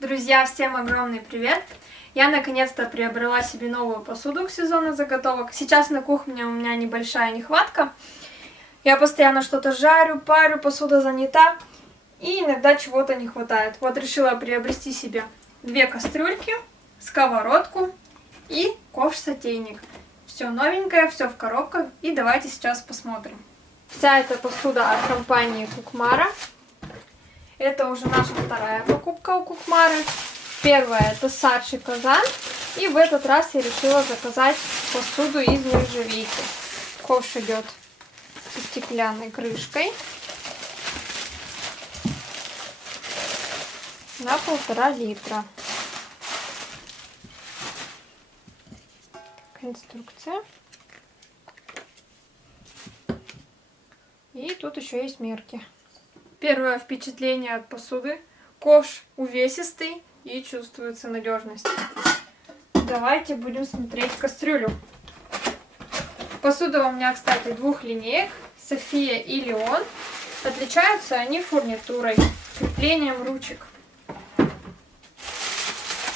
Друзья, всем огромный привет! Я наконец-то приобрела себе новую посуду к сезону заготовок. Сейчас на кухне у меня небольшая нехватка. Я постоянно что-то жарю, парю, посуда занята. И иногда чего-то не хватает. Вот решила приобрести себе 2 кастрюльки, сковородку и ковш-сотейник. Все новенькое, все в коробках. И давайте сейчас посмотрим. Вся эта посуда от компании Кукмара. Это уже наша вторая покупка у Кукмары. Первая это Сачи казан. И в этот раз я решила заказать посуду из нержавейки. Ковш идет со стеклянной крышкой. На 1,5 литра. Инструкция. И тут еще есть мерки. Первое впечатление от посуды. Ковш увесистый и чувствуется надежность. Давайте будем смотреть кастрюлю. Посуда у меня, кстати, 2 линеек. София и Леон. Отличаются они фурнитурой, креплением ручек.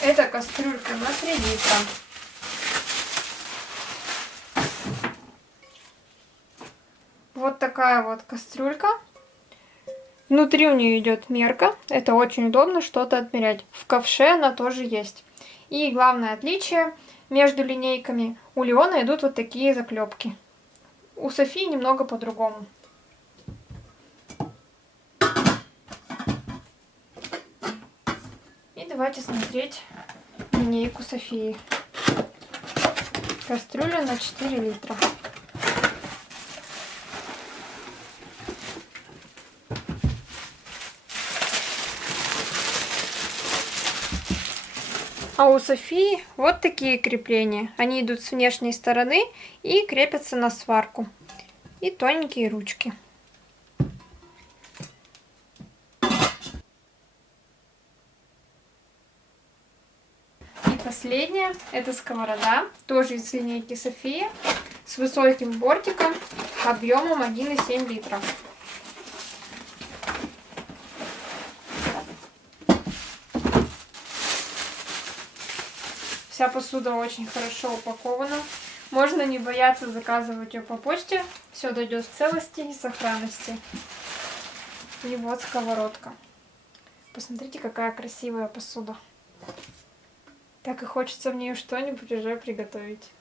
Это кастрюлька на 3 литра. Вот такая вот кастрюлька. Внутри у нее идет мерка. Это очень удобно что-то отмерять. В ковше она тоже есть. И главное отличие между линейками. У Леона идут вот такие заклепки. У Софии немного по-другому. И давайте смотреть линейку Софии. Кастрюля на 4 литра. А у Софии вот такие крепления. Они идут с внешней стороны и крепятся на сварку. И тоненькие ручки. И последняя это сковорода, тоже из линейки София, с высоким бортиком, объемом 1,7 литра. Вся посуда очень хорошо упакована. Можно не бояться заказывать ее по почте. Все дойдет в целости и сохранности. И вот сковородка. Посмотрите, какая красивая посуда. Так и хочется в нее что-нибудь уже приготовить.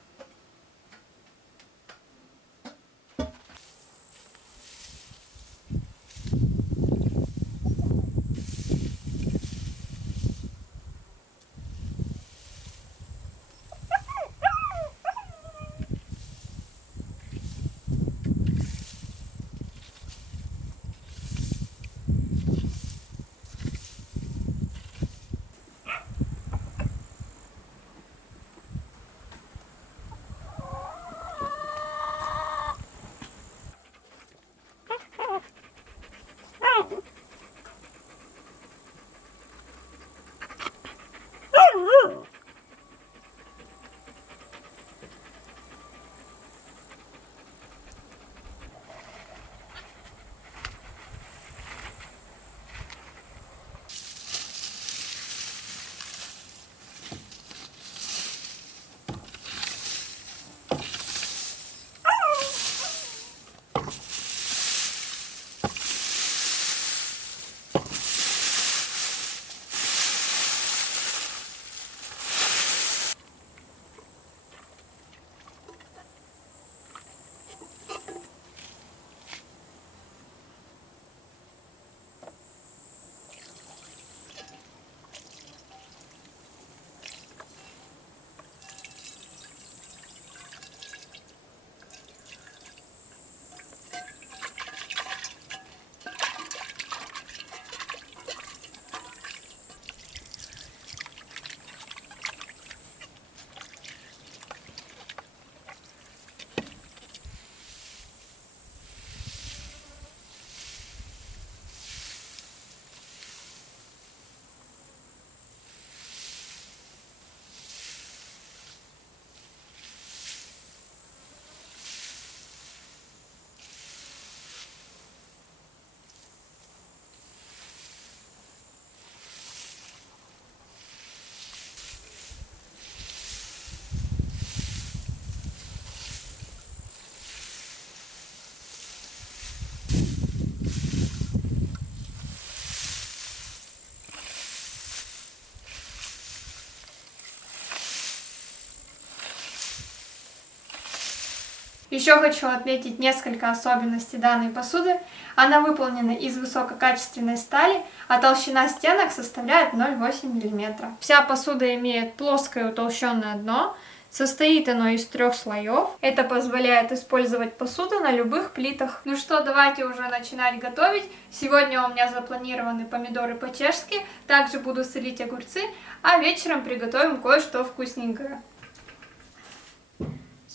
Еще хочу отметить несколько особенностей данной посуды. Она выполнена из высококачественной стали, а толщина стенок составляет 0,8 мм. Вся посуда имеет плоское утолщенное дно. Состоит оно из 3 слоев. Это позволяет использовать посуду на любых плитах. Ну что, давайте уже начинать готовить. Сегодня у меня запланированы помидоры по-чешски. Также буду солить огурцы, а вечером приготовим кое-что вкусненькое.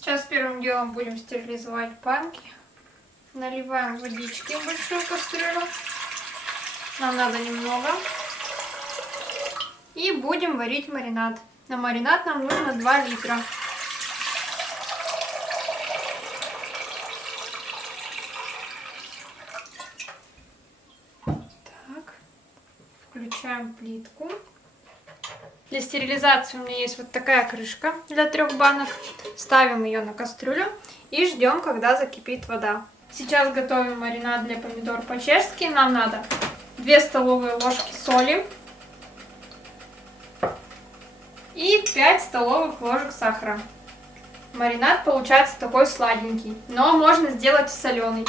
Сейчас первым делом будем стерилизовать банки. Наливаем водички в большую кастрюлю. Нам надо немного. И будем варить маринад. На маринад нам нужно 2 литра. Так, включаем плитку. Для стерилизации у меня есть вот такая крышка для 3 банок. Ставим ее на кастрюлю и ждем, когда закипит вода. Сейчас готовим маринад для помидор по-чешски. Нам надо 2 столовые ложки соли и 5 столовых ложек сахара. Маринад получается такой сладенький, но можно сделать соленый.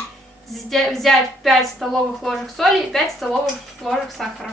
Взять 5 столовых ложек соли и 5 столовых ложек сахара.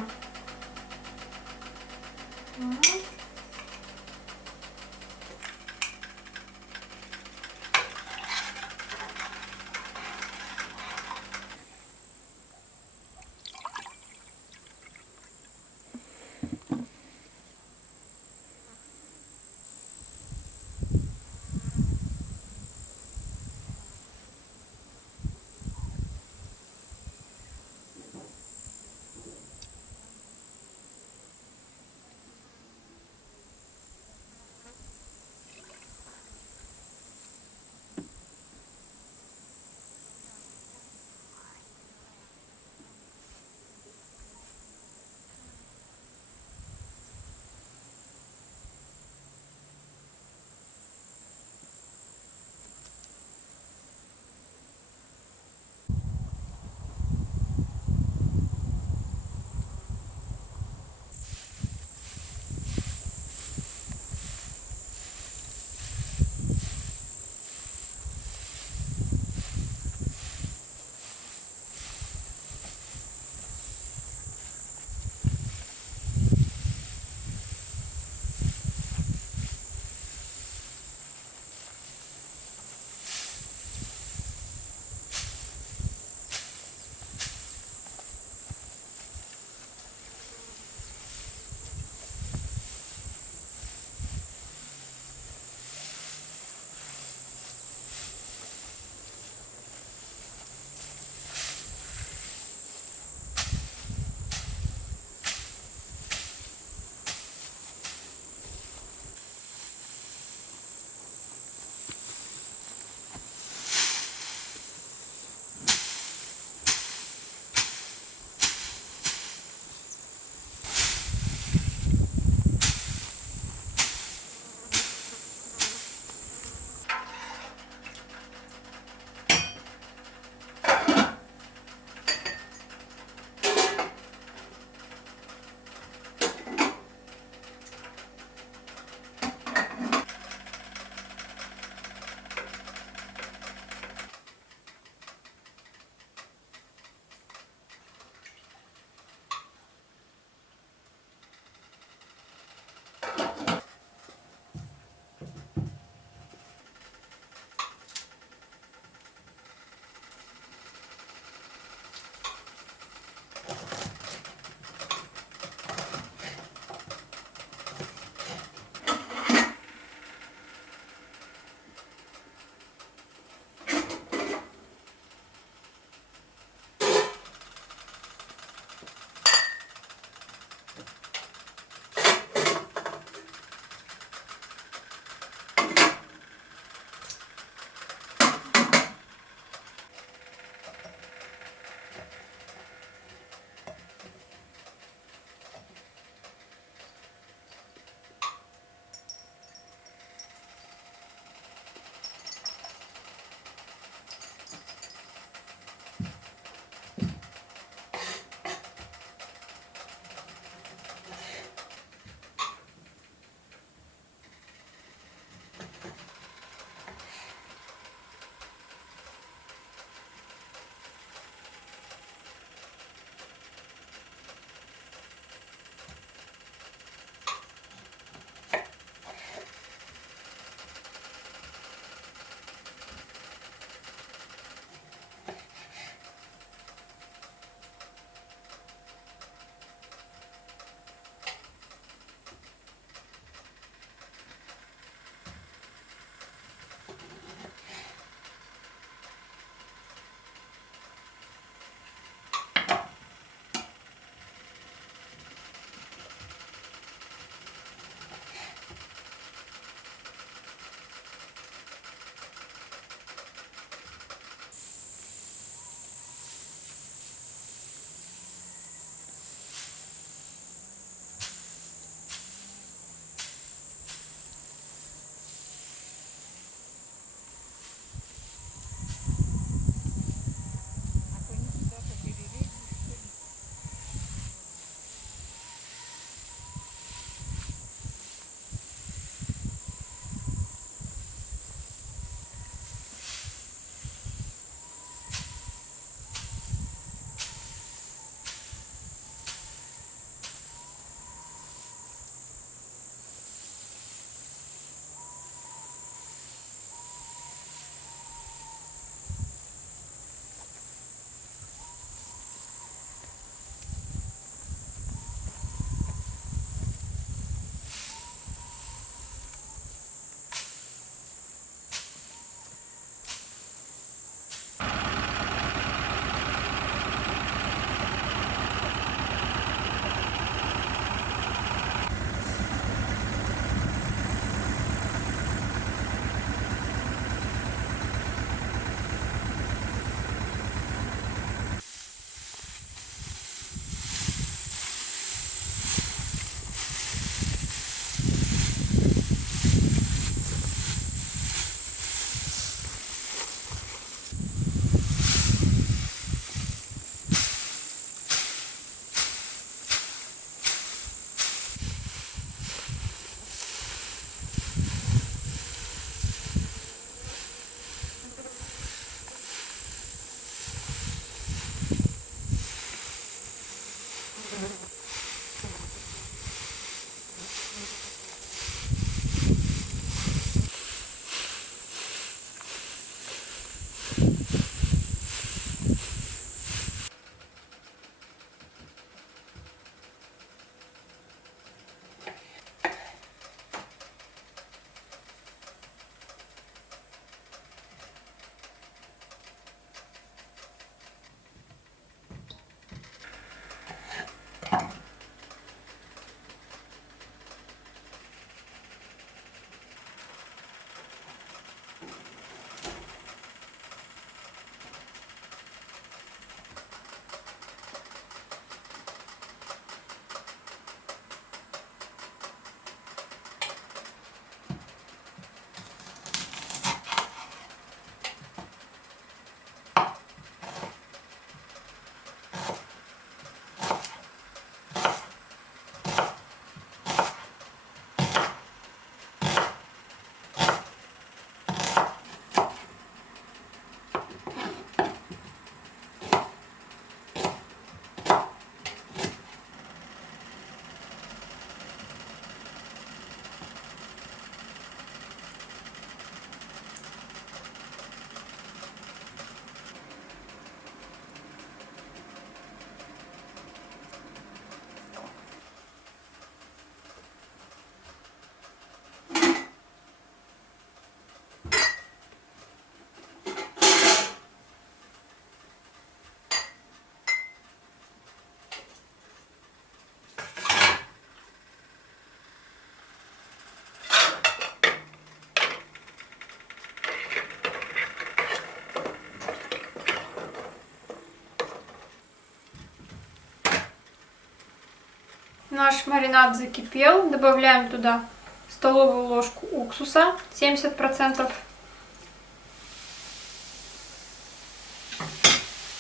Наш маринад закипел. Добавляем туда столовую ложку уксуса 70%.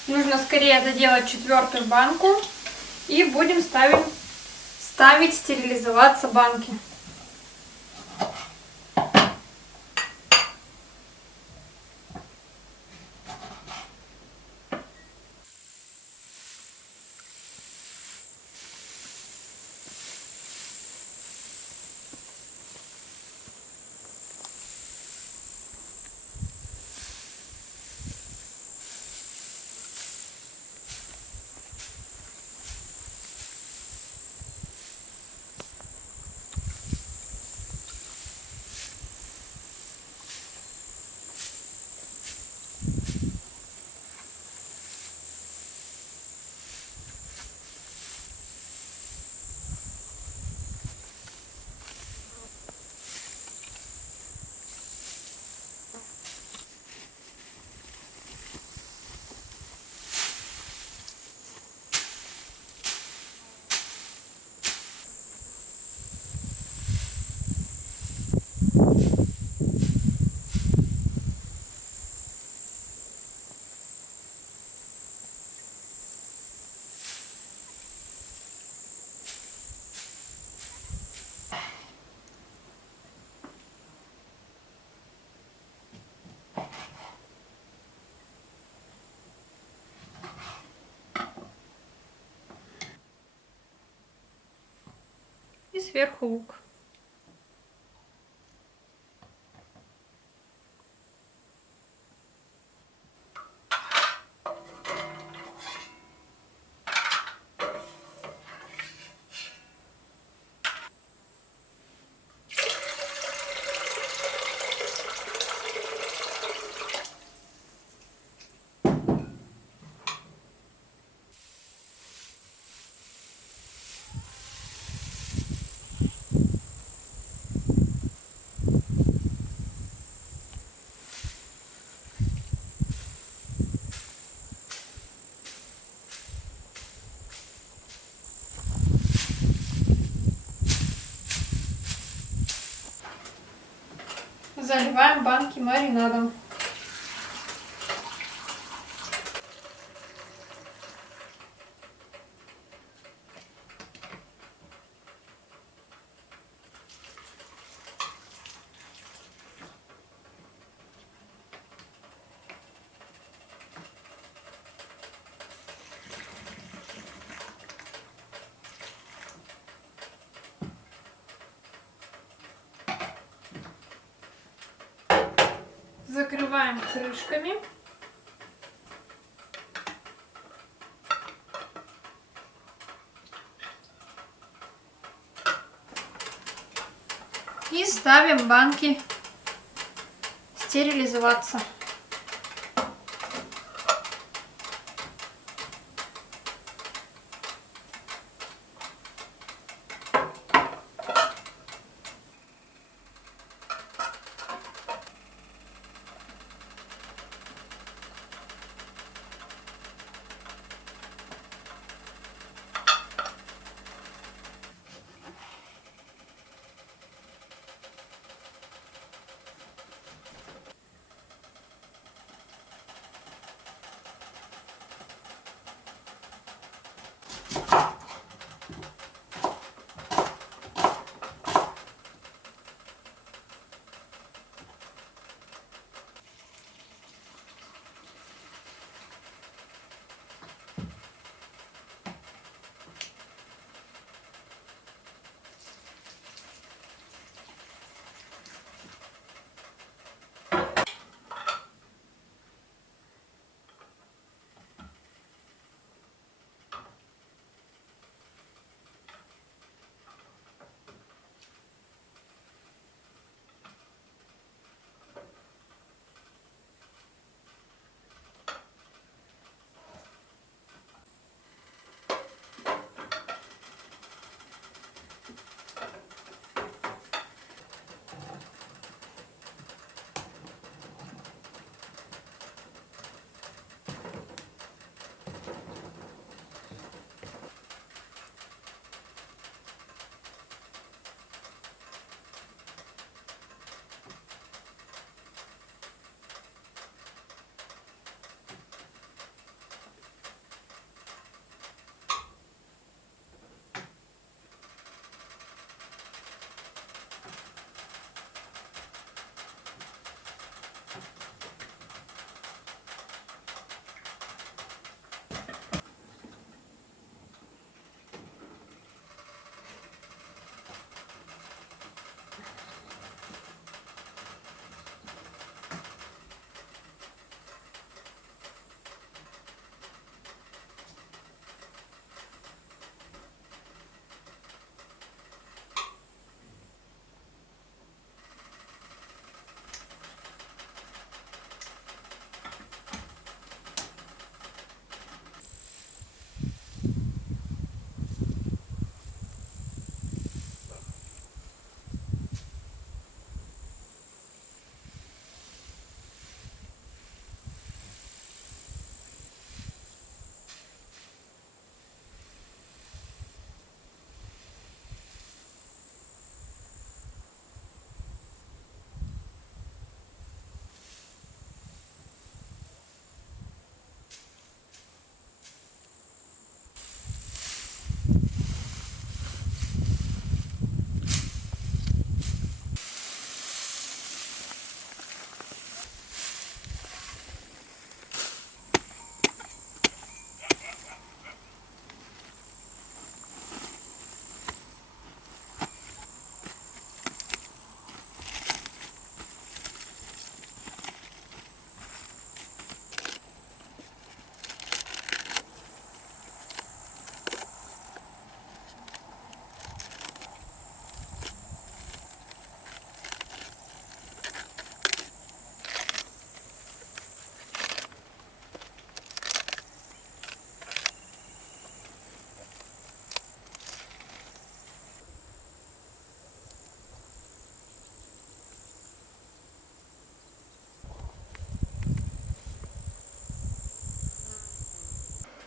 Нужно скорее доделать 4-ю банку. И будем ставить стерилизоваться банки. И сверху лук. Заливаем банки маринадом. Закрываем крышками. И ставим банки стерилизоваться.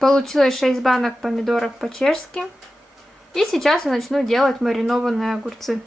Получилось 6 банок помидоров по-чешски. И сейчас я начну делать маринованные огурцы.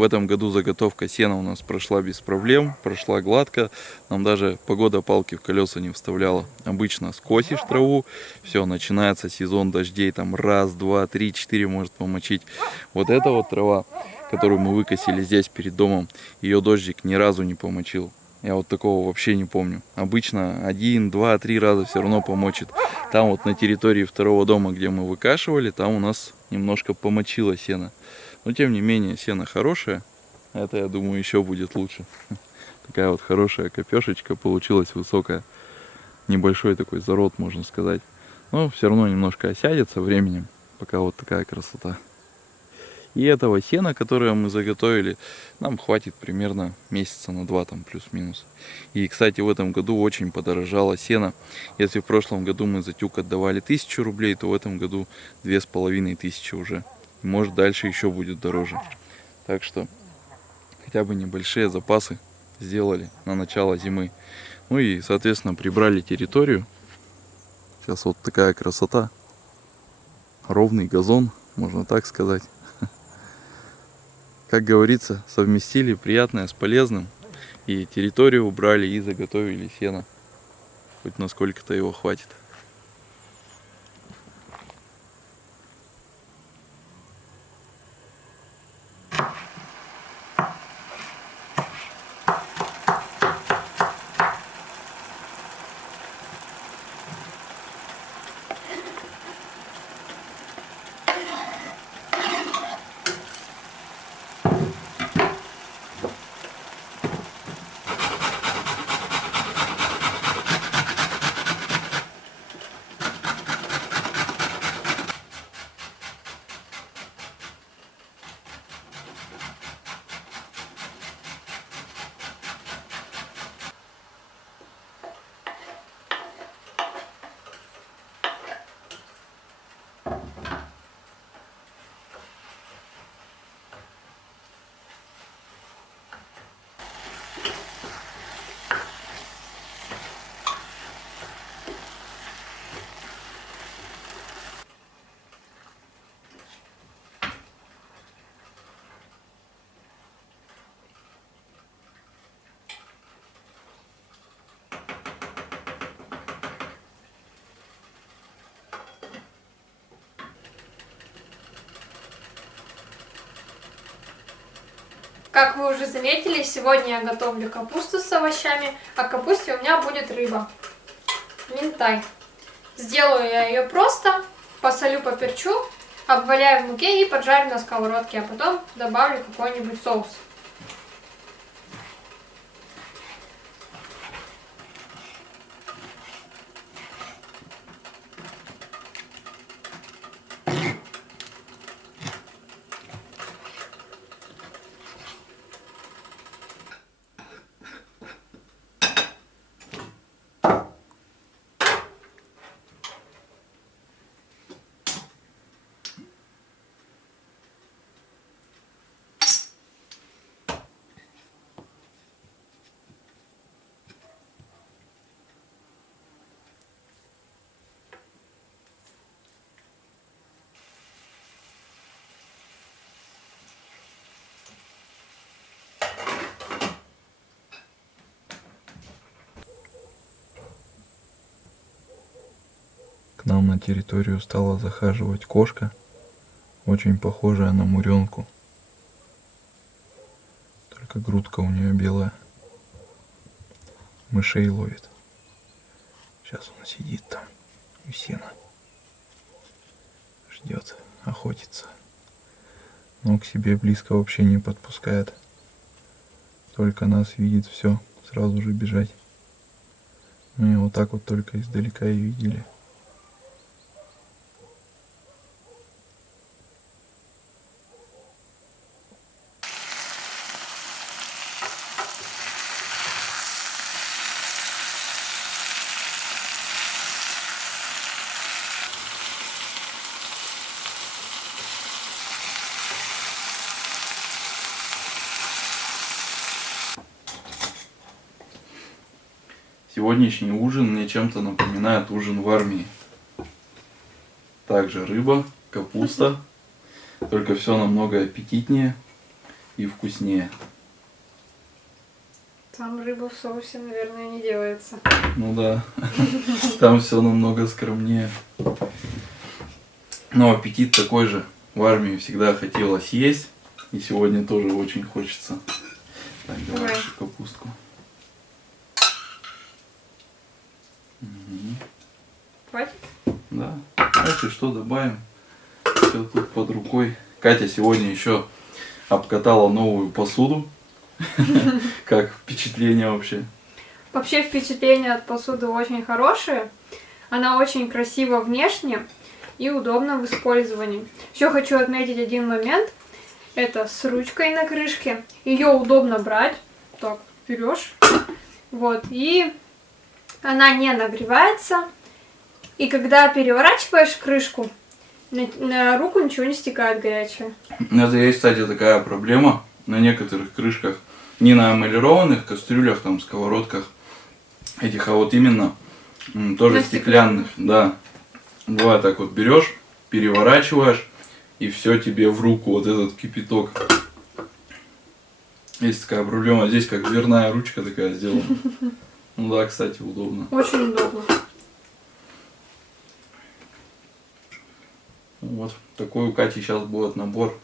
В этом году заготовка сена у нас прошла без проблем, прошла гладко. Нам даже погода палки в колеса не вставляла. Обычно скосишь траву, все, начинается сезон дождей, там раз, два, три, четыре может помочить. Вот эта вот трава, которую мы выкосили здесь перед домом, ее дождик ни разу не помочил. Я вот такого вообще не помню. Обычно 1, 2, 3 раза все равно помочит. Там вот на территории второго дома, где мы выкашивали, там у нас немножко помочило сено. Но тем не менее, сено хорошее. Это, я думаю, еще будет лучше. Такая вот хорошая копешечка получилась, высокая. Небольшой такой зарод, можно сказать. Но все равно немножко осядет со временем. Пока вот такая красота. И этого сена, которое мы заготовили, нам хватит примерно месяца на 2 там плюс-минус. И, кстати, в этом году очень подорожало сено. Если в прошлом году мы за тюк отдавали 1000 рублей, то в этом году 2500 уже. И может дальше еще будет дороже. Так что хотя бы небольшие запасы сделали на начало зимы. Ну и, соответственно, прибрали территорию. Сейчас вот такая красота. Ровный газон, можно так сказать. Как говорится, совместили приятное с полезным. И территорию убрали, и заготовили сено. Хоть насколько-то его хватит. Как вы уже заметили, сегодня я готовлю капусту с овощами, а к капусте у меня будет рыба. Минтай. Сделаю я ее просто, посолю, поперчу, обваляю в муке и поджарю на сковородке, а потом добавлю какой-нибудь соус. К нам на территорию стала захаживать кошка, очень похожая на муренку. Только грудка у нее белая. Мышей ловит. Сейчас он сидит там у сена. Ждет, охотится. Но к себе близко вообще не подпускает. Только нас видит, все, сразу же бежать. Мы вот так вот только издалека и видели. Сегодняшний ужин мне чем-то напоминает ужин в армии. Также рыба, капуста, только все намного аппетитнее. и вкуснее. Там рыба в соусе, наверное, не делается. Ну да, там все намного скромнее. Но аппетит такой же. В армии всегда хотелось есть. И сегодня тоже очень хочется. Так, давай Давай. еще капустку. Мгм. Хватит? Да. Если что, добавим. Все тут под рукой. Катя сегодня еще обкатала новую посуду. Как впечатление вообще? Вообще впечатления от посуды очень хорошие. Она очень красива внешне и удобна в использовании. Еще хочу отметить один момент. Это с ручкой на крышке. Ее удобно брать. Так, берешь. Вот. И она не нагревается. И когда переворачиваешь крышку, на руку ничего не стекает горячее. Это есть, кстати, такая проблема на некоторых крышках. Не на эмалированных кастрюлях, там, сковородках этих, а вот именно тоже На стеклянных, да. Бывает так вот берешь, переворачиваешь, и все тебе в руку вот этот кипяток. Есть такая проблема. Здесь как дверная ручка такая сделана. Ну да, кстати, удобно. Очень удобно. Вот такой у Кати сейчас будет набор.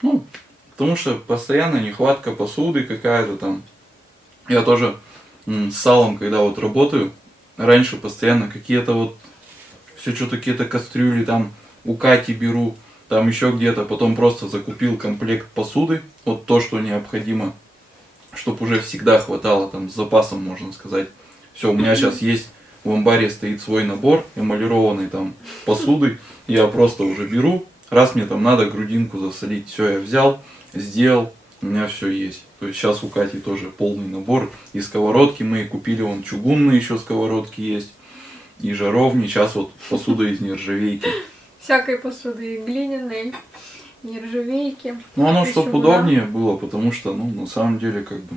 Ну, потому что постоянно нехватка посуды какая-то там. Я тоже с салом, когда вот работаю, раньше постоянно какие-то вот все что-то какие-то кастрюли там у Кати беру, там еще где-то, потом просто закупил комплект посуды, вот то, что необходимо, чтобы уже всегда хватало, там с запасом, можно сказать. Все, у меня сейчас есть в амбаре стоит свой набор эмалированной там посуды, я просто уже беру, раз мне там надо грудинку засолить, все, я взял, сделал, у меня все есть. То есть сейчас у Кати тоже полный набор, и сковородки мы купили, вон чугунные еще сковородки есть, и жаровни, сейчас вот посуда из нержавейки. Всякой посуды, и глиняной, и нержавейки. Ну оно Еще чтоб вода. удобнее было, потому что, ну, на самом деле, как бы,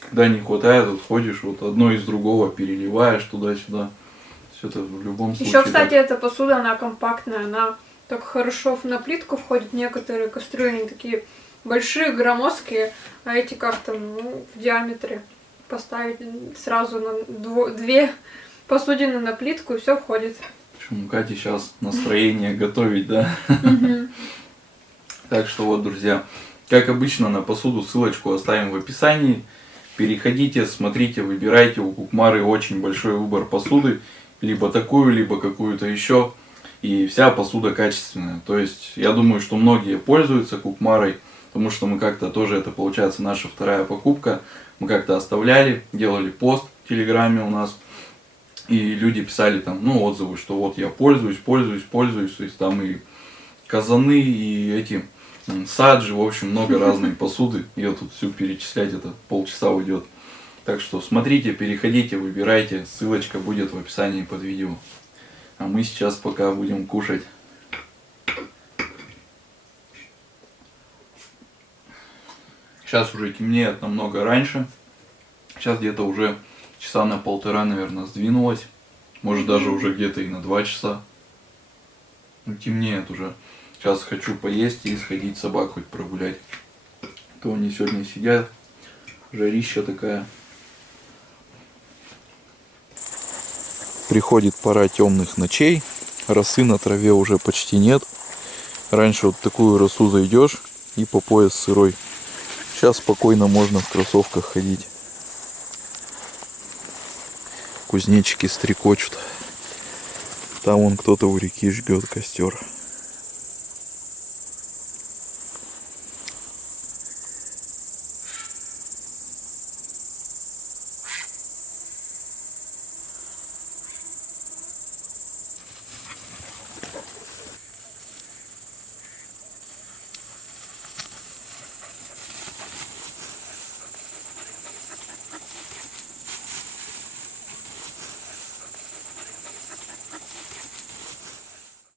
когда не хватает, вот ходишь, вот одно из другого переливаешь туда-сюда. Все это в любом случае. Еще, кстати, так. эта посуда, она компактная, она так хорошо на плитку входит. Некоторые кастрюли они такие большие, громоздкие, а эти как-то, ну, в диаметре поставить сразу на две посудины на плитку, и все входит. В общем, у Кати сейчас настроение готовить, да? Так что вот, друзья, как обычно, на посуду ссылочку оставим в описании. Переходите, смотрите, выбирайте. У Кукмары очень большой выбор посуды. Либо такую, либо какую-то еще. И вся посуда качественная. То есть, я думаю, что многие пользуются Кукмарой. Потому что мы как-то тоже, это получается наша вторая покупка. Мы как-то оставляли, делали пост в Телеграме у нас. И люди писали там, ну, отзывы, что вот я пользуюсь. То есть там и казаны, и эти саджи, в общем, много разной посуды. Ее тут всю перечислять, это полчаса уйдет. Так что смотрите, переходите, выбирайте. Ссылочка будет в описании под видео. А мы сейчас пока будем кушать. Сейчас уже темнеет намного раньше. Сейчас где-то уже часа на 1,5, наверное, сдвинулось. Может даже уже где-то и на 2 часа. Ну, темнеет уже. Сейчас хочу поесть и сходить собак хоть прогулять. То они сегодня сидят. Жарища такая. Приходит пора темных ночей. Росы на траве уже почти нет. Раньше вот такую росу зайдешь и по пояс сырой. Сейчас спокойно можно в кроссовках ходить. Кузнечики стрекочут. Там вон кто-то у реки жгет костер.